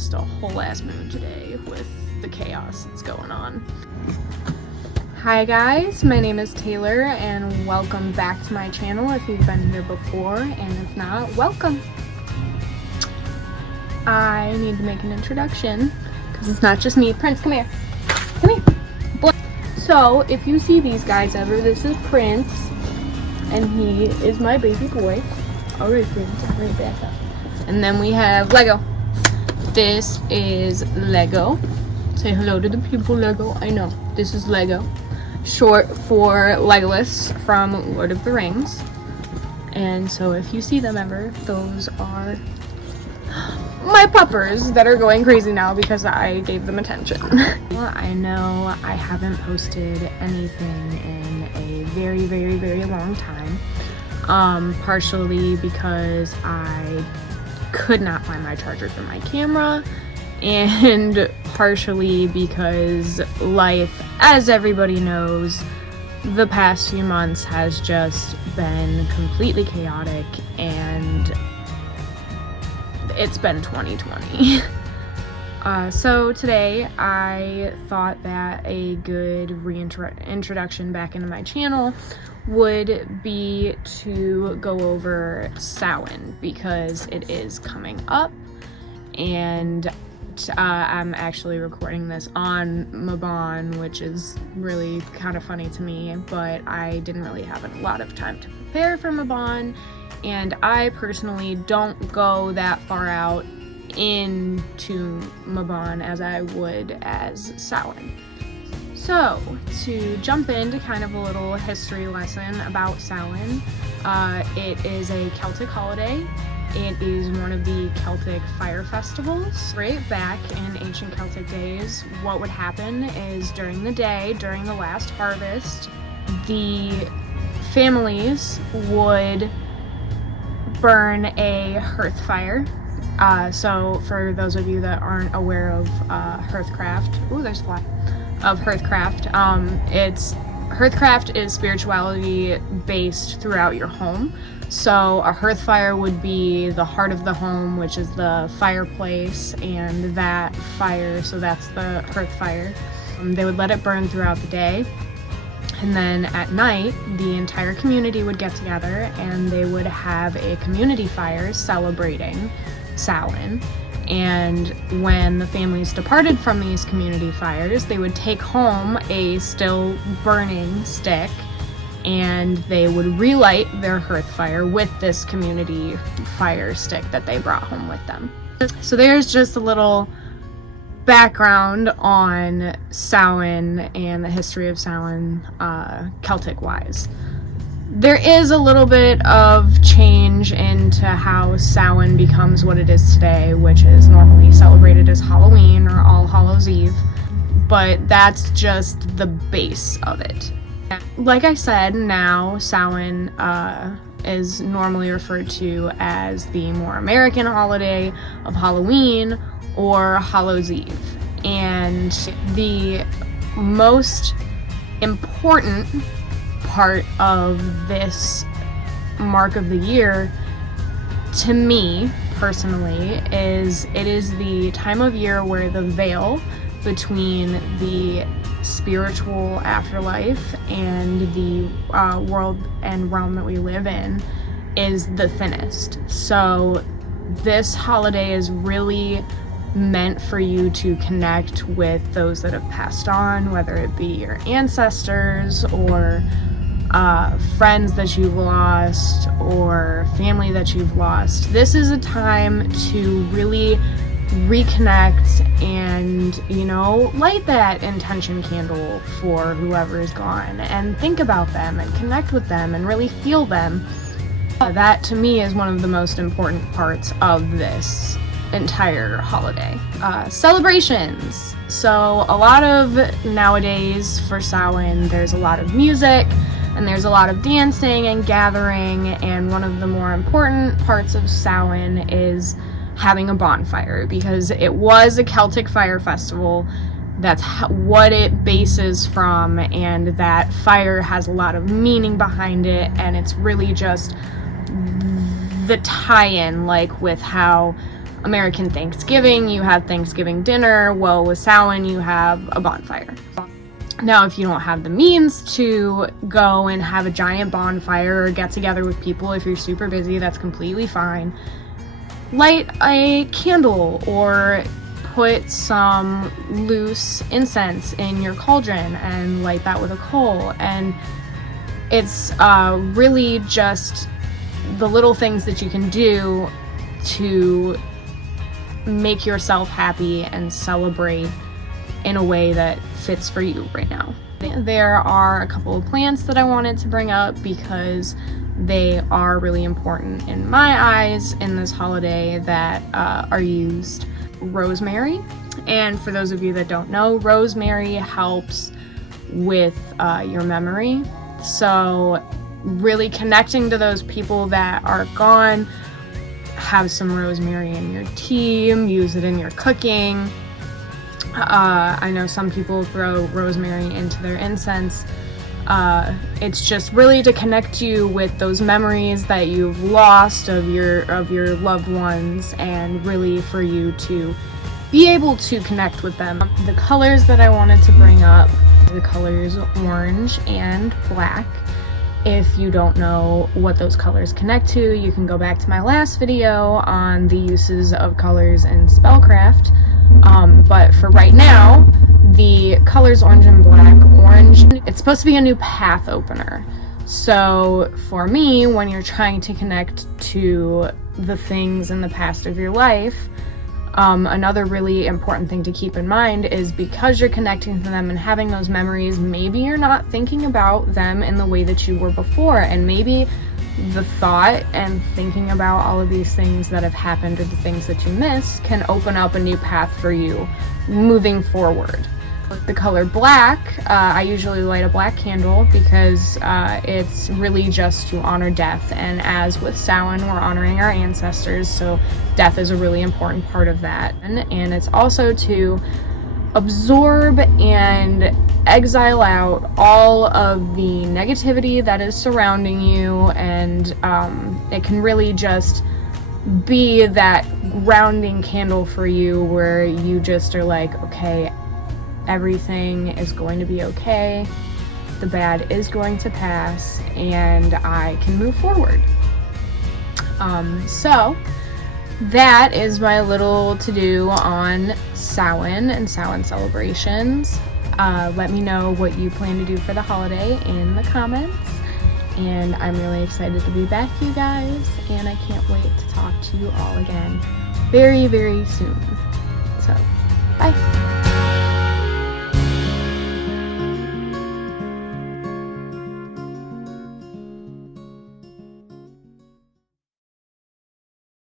just a whole ass mood today with the chaos that's going on. Hi guys, my name is Taylor and welcome back to my channel if you've been here before, and if not, welcome. I need to make an introduction because it's not just me. Prince, come here. Come here. Boy. So, if you see these guys ever, this is Prince and he is my baby boy. Alright, Prince, I'm going to back up. And then we have Lego. This is Lego. Say hello to the people, Lego. I know, this is Lego. Short for Legolas from Lord of the Rings. And so if you see them ever, those are my puppers that are going crazy now because I gave them attention. Well, I know I haven't posted anything in a very, very, very long time. Partially because I could not find my charger for my camera, and partially because life, as everybody knows, the past few months has just been completely chaotic, and it's been 2020. So today I thought that a good reintroduction back into my channel would be to go over Samhain because it is coming up, and I'm actually recording this on Mabon, which is really kind of funny to me, but I didn't really have a lot of time to prepare for Mabon, and I personally don't go that far out into Mabon as I would as Samhain. So, to jump into kind of a little history lesson about Samhain, it is a Celtic holiday. It is one of the Celtic fire festivals. Right back in ancient Celtic days, what would happen is during the day, during the last harvest, the families would burn a hearth fire. So for those of you that aren't aware of hearthcraft, ooh, there's a fly, of hearthcraft, hearthcraft is spirituality based throughout your home. So a hearth fire would be the heart of the home, which is the fireplace, and that fire, so that's the hearth fire. They would let it burn throughout the day, and then at night the entire community would get together and they would have a community fire celebrating Samhain. And when the families departed from these community fires, they would take home a still burning stick and they would relight their hearth fire with this community fire stick that they brought home with them. So there's just a little background on Samhain and the history of Samhain, Celtic wise. There is a little bit of change into how Samhain becomes what it is today, which is normally celebrated as Halloween or All Hallows Eve, but that's just the base of it. Like I said, now Samhain is normally referred to as the more American holiday of Halloween or Hallows Eve. And the most important part of this mark of the year, to me personally, is it is the time of year where the veil between the spiritual afterlife and the world and realm that we live in is the thinnest. So this holiday is really meant for you to connect with those that have passed on, whether it be your ancestors or friends that you've lost or family that you've lost. This is a time to really reconnect and, you know, light that intention candle for whoever is gone and think about them and connect with them and really feel them. That to me is one of the most important parts of this entire holiday. Celebrations. So a lot of nowadays for Samhain, there's a lot of music and there's a lot of dancing and gathering, and one of the more important parts of Samhain is having a bonfire, because it was a Celtic fire festival. That's what it bases from, and that fire has a lot of meaning behind it, and it's really just the tie-in, like with how American Thanksgiving, you have Thanksgiving dinner. Well, with Samhain, you have a bonfire. Now, if you don't have the means to go and have a giant bonfire or get together with people, if you're super busy, that's completely fine. Light a candle or put some loose incense in your cauldron and light that with a coal. And it's really just the little things that you can do to make yourself happy and celebrate in a way that fits for you right now. There are a couple of plants that I wanted to bring up because they are really important in my eyes in this holiday that are used. Rosemary, and for those of you that don't know, rosemary helps with your memory. So really connecting to those people that are gone, have some rosemary in your tea, use it in your cooking. I know some people throw rosemary into their incense. It's just really to connect you with those memories that you've lost of your loved ones, and really for you to be able to connect with them. The colors that I wanted to bring up, the colors orange and black. If you don't know what those colors connect to, you can go back to my last video on the uses of colors in spellcraft. But for right now, the colors orange and black. Orange, it's supposed to be a new path opener. So for me, when you're trying to connect to the things in the past of your life, another really important thing to keep in mind is because you're connecting to them and having those memories, maybe you're not thinking about them in the way that you were before, and maybe the thought and thinking about all of these things that have happened or the things that you miss can open up a new path for you moving forward. The color black, I usually light a black candle because it's really just to honor death, and as with Samhain, we're honoring our ancestors, so death is a really important part of that. And it's also to absorb and exile out all of the negativity that is surrounding you, and it can really just be that grounding candle for you where you just are like, okay, everything is going to be okay, the bad is going to pass, and I can move forward. So that is my little to-do on Samhain and Samhain celebrations. Let me know what you plan to do for the holiday in the comments, and I'm really excited to be back, you guys, and I can't wait to talk to you all again very, very soon. So, bye!